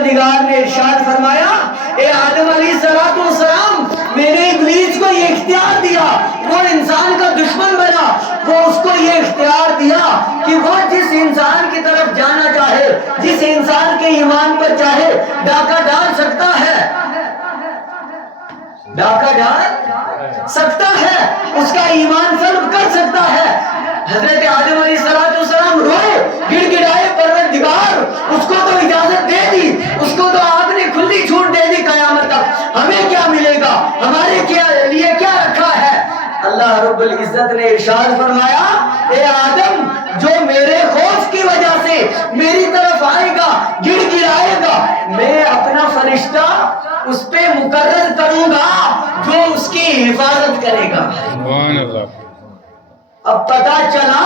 پروردگار نے ارشاد فرمایا اے آدم علیہ السلام میں نے ابلیس کو یہ اختیار دیا، وہ انسان کا دشمن بنا، وہ اس کو یہ اختیار دیا کہ وہ جس انسان کی طرف جانا چاہے، جس انسان کے ایمان پر چاہے ڈاکہ ڈال سکتا ہے، ڈاکہ ڈال سکتا ہے، اس کا ایمان سلب کر سکتا ہے۔ حضرت آدم علیہ السلام روئے، گڑ گڑائے، پروردگار اس کو تو اجازت دے دی، اس کو تو آپ نے کھلی چھوٹ دے دی قیامت تک، ہمیں کیا ملے گا، ہمارے لیے کیا رکھا ہے؟ اللہ رب العزت نے ارشاد فرمایا اے آدم جو میرے خوف کی وجہ سے میری طرف آئے گا، گڑ گڑائے گا، میں اپنا فرشتہ اس پہ مقرر کروں گا جو اس کی حفاظت کرے گا۔ سبحان اللہ۔ اب پتا چلا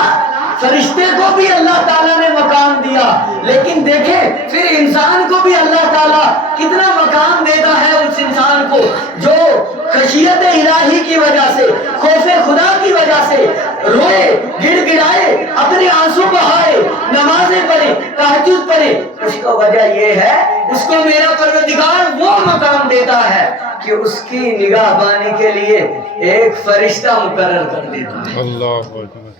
فرشتے کو بھی اللہ تعالیٰ نے مقام دیا، لیکن دیکھیں پھر انسان کو بھی اللہ تعالیٰ کتنا مقام دیتا ہے اس انسان کو جو خشیت الہی کی وجہ سے، خوف خدا کی وجہ سے روئے، گڑ گڑائے، اپنے آنسو بہائے، نمازیں پڑھے، تہجد پڑھے۔ اس کو وجہ یہ ہے اس کو میرا پروردگار وہ مقام دیتا ہے کہ اس کی نگاہ بانی کے لیے ایک فرشتہ مقرر کر دیتا ہے، اللہ اکبر،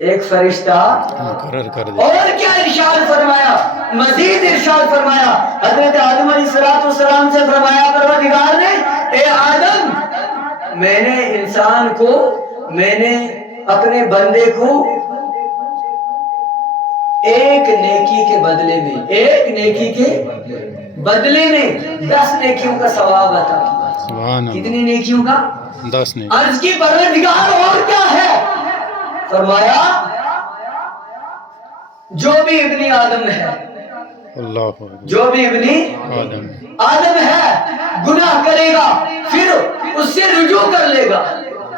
ایک فرشتہ مقرر کر دیا۔ اور کیا ارشاد فرمایا، مزید ارشاد فرمایا حضرت آدم علیہ السلام سے فرمایا پروردگار نے اے آدم میں نے انسان کو، میں نے اپنے بندے کو ایک نیکی کے بدلے میں، ایک نیکی کے بدلے میں 10 نیکیوں کا ثواب عطا کیا۔ سبحان اللہ۔ کتنی نیکیوں کا؟ 10 نیکی۔ عرض کی پروردگار اور کیا ہے؟ فرمایا جو بھی ابن آدم ہے، اللہ اکبر، جو بھی ابن آدم ہے گناہ کرے گا پھر اس سے رجوع کر لے گا،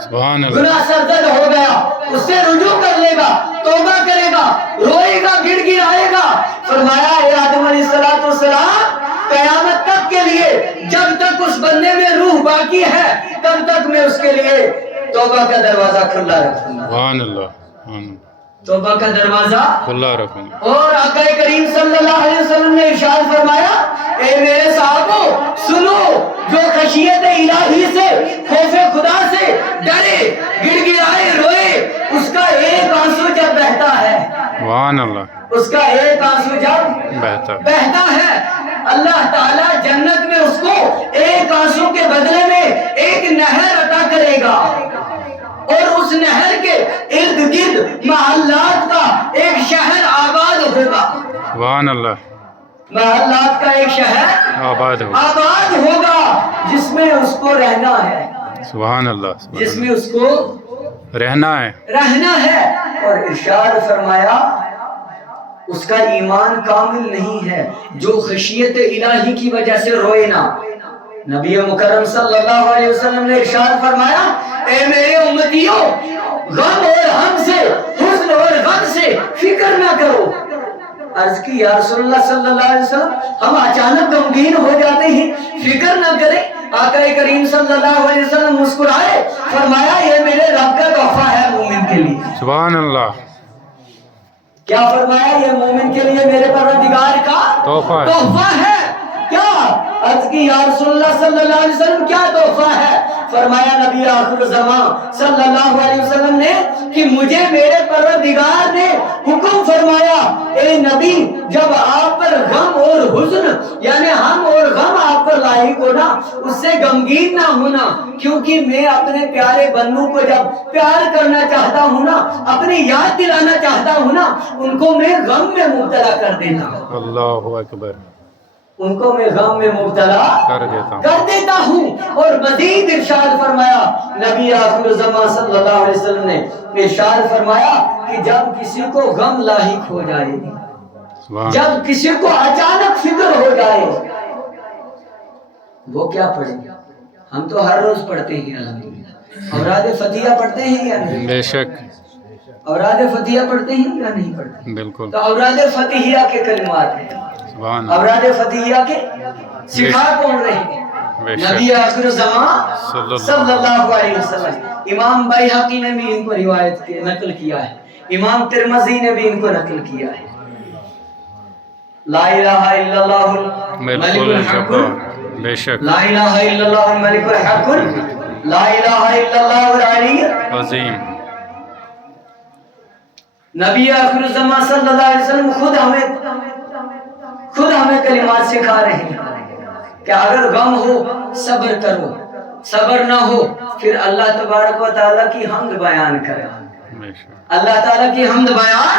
سبحان اللہ۔ گناہ سرزد ہو گیا اس سے رجوع کر لے گا، توبہ کرے گا، روئے گا، گڑ گڑائے گا۔ فرمایا اے آدم علیہ السلام قیامت تک کے لیے جب تک اس بندے میں روح باقی ہے تب تک میں اس کے لیے توبہ کا دروازہ کھلا رکھوں گا، سبحان اللہ، سبحان اللہ، توبہ کا دروازہ کھلا رکھوں گا۔ اور آقا کریم صلی اللہ علیہ وسلم نے ارشاد فرمایا اے میرے صحابو سنو جو خشیت الہی سے، خوف خدا سے ڈرے، گڑ گڑائے، روئے، اس کا ایک آنسو جب بہتا ہے، سبحان اللہ، اس کا ایک آنسو جب بہتا ہے اللہ تعالیٰ جنت میں اس کو ایک آنسو کے بدلے میں ایک نہر عطا کرے گا، اور اس نہر کے ارد گرد محلات کا ایک شہر آباد ہوگا، سبحان اللہ، محلات کا ایک شہر آباد ہوگا جس میں اس کو رہنا ہے، سبحان اللہ، جس میں اس کو رہنا ہے۔ اور ارشاد فرمایا اس کا ایمان کامل نہیں ہے جو خشیت الہی کی وجہ سے روئے نہ۔ نبی مکرم صلی اللہ علیہ وسلم نے ارشاد فرمایا اے میرے امتیوں غم اور ہم سے، حزن اور غم سے فکر نہ کرو۔ عرض کی یا رسول اللہ صلی اللہ علیہ وسلم ہم اچانک غمگین ہو جاتے ہیں، فکر نہ کریں۔ آقا کریم صلی اللہ علیہ وسلم مسکرائے، فرمایا یہ میرے رب کا تحفہ ہے مومن کے لیے۔ سبحان اللہ، کیا فرمایا؟ یہ مومن کے لیے میرے پروردگار کا تحفہ ہے۔ کیا؟ عرض کی یا رسول اللہ صلی اللہ علیہ وسلم کیا تحفہ ہے؟ فرمایا نبی آخر زمان صلی اللہ علیہ وسلم نے کہ مجھے میرے پروردگار نے حکم فرمایا اے نبی جب آپ پر غم اور حزن یعنی ہم اور غم آپ پر لاحق ہونا اس سے غمگین نہ ہونا، کیونکہ میں اپنے پیارے بندوں کو جب پیار کرنا چاہتا ہوں نا، اپنی یاد دلانا چاہتا ہوں نا، ان کو میں غم میں مبتلا کر دیتا ہوں، اللہ اکبر، ان کو میں غم میں مبتلا کر دیتا ہوں۔ اور مزید ارشاد فرمایا نبی آخر زمان صلی اللہ علیہ وسلم نے ارشاد فرمایا کہ جب کسی کو غم لاحق ہو جائے، جب کسی کو اچانک فکر ہو جائے، وہ کیا پڑھے؟ ہم تو ہر روز پڑھتے ہیں الحمدللہ، اوراد فتحیہ پڑھتے ہیں یا نہیں؟ بے شک، اوراد فتحیہ پڑھتے ہیں یا نہیں پڑھتے؟ بالکل۔ تو اوراد فتحیہ کے کلمات ہیں، اوراد فتحیہ کے سکھا کون رہے ہیں؟ نبی آخر زمان صلی اللہ علیہ وسلم۔ امام بیہقی نے بھی ان کو روایت نقل کیا ہے، امام ترمذی نے بھی ان کو نقل کیا ہے۔ لا الہ الا اللہ الملک بالکل الحق جبار بے شک لا الہ الا اللہ الملک الحق لا الہ الا اللہ العلی عظیم نبی آخر الزمان صلی اللہ علیہ وسلم خود ہمیں کلمات سکھا رہے ہیں کہ اگر غم ہو صبر کرو، صبر نہ ہو پھر اللہ تبارک و تعالیٰ کی حمد بیان کرے، بے شک اللہ تعالیٰ کی حمد بیان،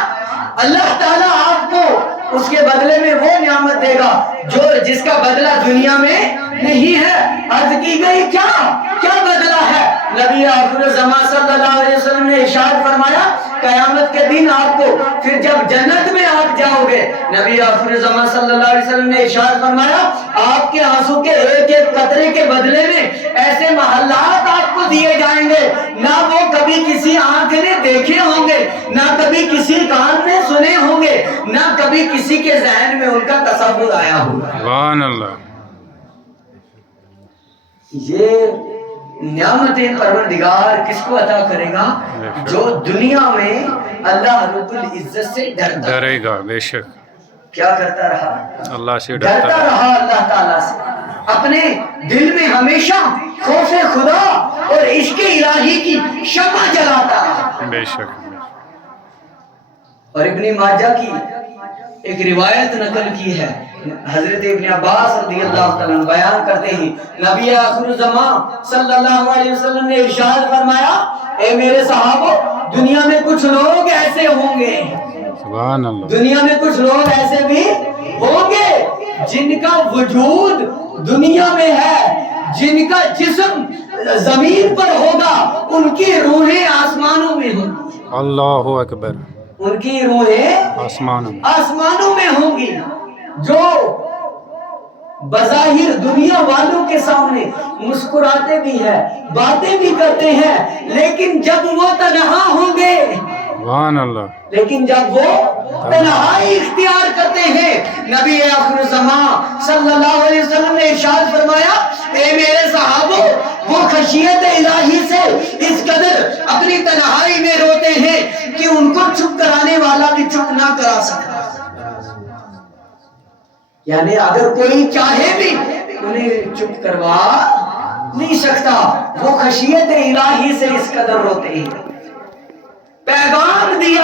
اللہ تعالیٰ آپ کو اس کے بدلے میں وہ نعمت دے گا جو جس کا بدلہ دنیا میں نہیں ہے۔ عرض کی گئی کیا بدلہ ہے؟ نبی آخر الزمان صلی اللہ علیہ وسلم نے ارشاد فرمایا قیامت کے دن آپ کو پھر جب جنت میں آپ جاؤ گے، نبی آخر الزمان صلی اللہ علیہ وسلم نے ارشاد فرمایا آپ کے آنسو کے ایک ایک قطرے کے بدلے میں ایسے محلات آپ کو دیے جائیں گے نہ وہ کبھی کسی آنکھ نے دیکھے ہوں گے، نہ کبھی کسی کان نے سنے ہوں گے، نہ کبھی کسی کے ذہن میں ان کا تصور آیا ہوگا۔ سبحان اللہ یہ نعمتیں پروردگار کس کو عطا کرے گا؟ جو دنیا میں اللہ رب العزت سے ڈرے گا، بے شک کیا کرتا رہا؟ اللہ سے ڈرتا رہا اللہ تعالیٰ سے، اپنے دل میں ہمیشہ خوف خدا اور عشق الہی کی شمع جلاتا رہا۔ بے شک اور ابن ماجہ کی ایک روایت نقل کی ہے، حضرت ابن عباس رضی اللہ تعالیٰ عنہ بیان کرتے ہیں نبی آخر الزمان صلی اللہ علیہ وسلم نے ارشاد فرمایا اے میرے صحابہ دنیا میں کچھ لوگ ایسے ہوں گے، سبحان اللہ دنیا میں کچھ لوگ ایسے بھی ہوں گے جن کا وجود دنیا میں ہے، جن کا جسم زمین پر ہوگا، ان کی روحیں آسمانوں میں ہوں گی، اللہ اکبر ان کی روحیں آسمانوں میں ہوں گی، جو بظاہر دنیا والوں کے سامنے مسکراتے بھی ہیں، باتیں بھی کرتے ہیں، لیکن جب وہ تنہا ہوں گے، سبحان اللہ لیکن جب وہ تنہائی اختیار کرتے ہیں، نبی آخر الزمان صلی اللہ علیہ وسلم نے ارشاد فرمایا اے میرے صحابہ وہ خشیت الہی سے اس قدر اپنی تنہائی میں روتے ہیں کہ ان کو چپ کرانے والا بھی چپ نہ کرا سکتا، یعنی اگر کوئی چاہے بھی انہیں چپ کروا نہیں سکتا، وہ خشیت الہی سے اس قدر روتے ہیں۔ پیغام دیا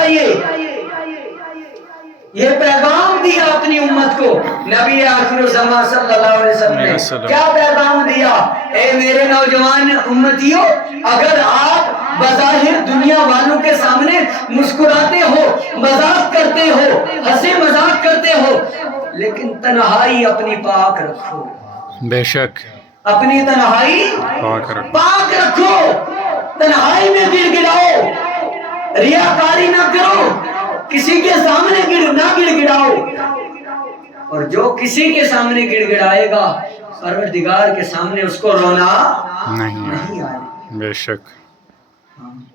یہ پیغام دیا اپنی امت کو نبی آخر الزمان صلی اللہ علیہ وسلم نے، کیا پیغام دیا؟ اے میرے نوجوان امتیوں اگر آپ بظاہر دنیا والوں کے سامنے مسکراتے ہو، مذاق کرتے ہو، ہنسی مذاق کرتے ہو، لیکن تنہائی اپنی پاک رکھو، بے شک اپنی تنہائی پاک رکھو، تنہائی میں گڑ گڑاؤ، ریاکاری نہ کرو، کسی کے سامنے نہ گڑ گڑاؤ، اور جو کسی کے سامنے گڑ گڑائے گا پروردگار کے سامنے اس کو رونا نہیں آئے، بے شک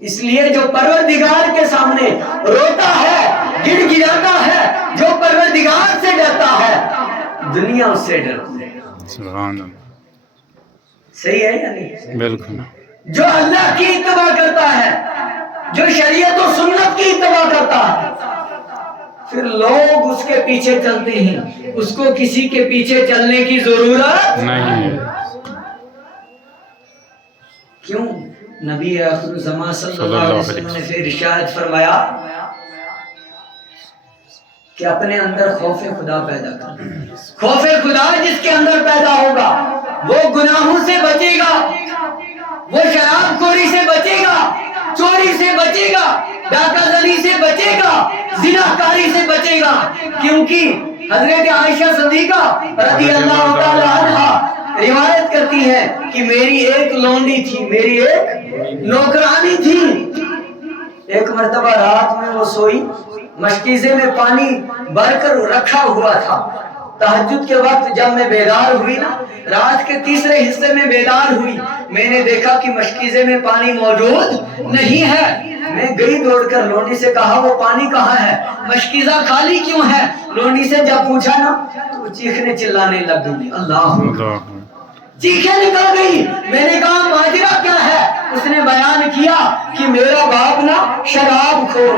اس لیے جو پروردگار کے سامنے روتا ہے، گڑ گڑاتا ہے، جو پروردگار سے ڈرتا ہے دنیا اس سے ڈرتی ہے۔ سبحان اللہ صحیح ہے یا نہیں؟ بالکل جو اللہ کی اتباع کرتا ہے، جو شریعت و سنت کی اتباع کرتا ہے، پھر لوگ اس کے پیچھے چلتے ہیں، اس کو کسی کے پیچھے چلنے کی ضرورت نہیں ہے۔ کیوں؟ نبی آخر الزمان صلی اللہ علیہ وسلم نے پھر ارشاد فرمایا کہ اپنے اندر خوف خدا پیدا کر، خوف خدا جس کے اندر پیدا ہوگا وہ گناہوں سے بچے گا، وہ شراب خوری سے بچے گا، چوری سے بچے گا، ڈاکہ زنی سے بچے گا، زنا کاری سے بچے گا، کیونکہ حضرت عائشہ صدیقہ رضی اللہ تعالی عنہا روایت کرتی ہے کہ میری ایک لونڈی تھی، میری ایک نوکرانی تھی، ایک مرتبہ رات میں وہ سوئی، مشکیزے میں پانی بھر کر رکھا ہوا تھا، تہجد کے وقت جب میں بیدار ہوئی نا، رات کے تیسرے حصے میں بیدار ہوئی، میں نے دیکھا کہ مشکیزے میں پانی موجود نہیں ہے، میں گئی دوڑ کر لونڈی سے کہا وہ پانی کہاں ہے، مشکیزہ خالی کیوں ہے؟ لونڈی سے جب پوچھا نا تو چیخنے چلانے لگ گئی، اللہ چیخیں نکل گئی، میں نے کہا ماجرا کیا ہے؟ اس نے بیان کیا کہ میرا باپ نا شراب خور